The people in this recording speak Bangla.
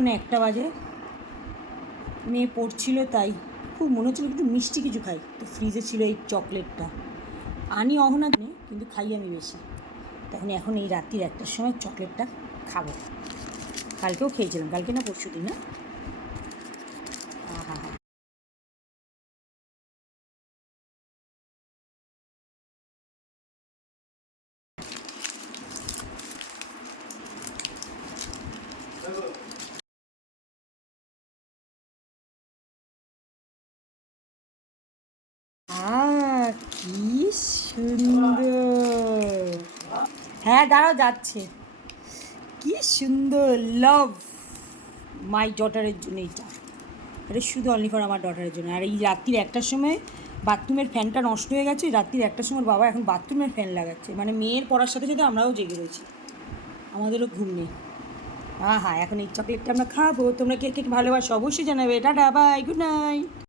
এখন 1টা বাজে, মেয়ে পড়ছিল তাই খুব মনে হচ্ছিল একটু মিষ্টি কিছু খাই, তো ফ্রিজে ছিল এই চকলেটটা, আনি অহনা নেই কিন্তু খাই আমি বেশি। তখন এখন এই রাত্রির 1টার সময় চকলেটটা খাবো। কালকেও খেয়েছিলাম, কালকে না পরশু দিন না। হা হা হা। কি সুন্দর! হ্যাঁ দাঁড়াও, যাচ্ছে। কি সুন্দর! লাভ মাই ডটারের জন্য এইটা, এটা শুধু অনলি ফর আমার ডটারের জন্য। আর এই রাত্রির 1টার সময় বাথরুমের ফ্যানটা নষ্ট হয়ে গেছে, রাত্রির 1টার সময় বাবা এখন বাথরুমের ফ্যান লাগাচ্ছে, মানে মেয়ের পড়ার সাথে সাথে আমরাও জেগে রয়েছি, আমাদেরও ঘুম নেই। হ্যাঁ হ্যাঁ, এখন এই চকলেটটা আমরা খাবো। তোমরা কে কে ভালোবাসো অবশ্যই জানাবে। Tata, bye, good night.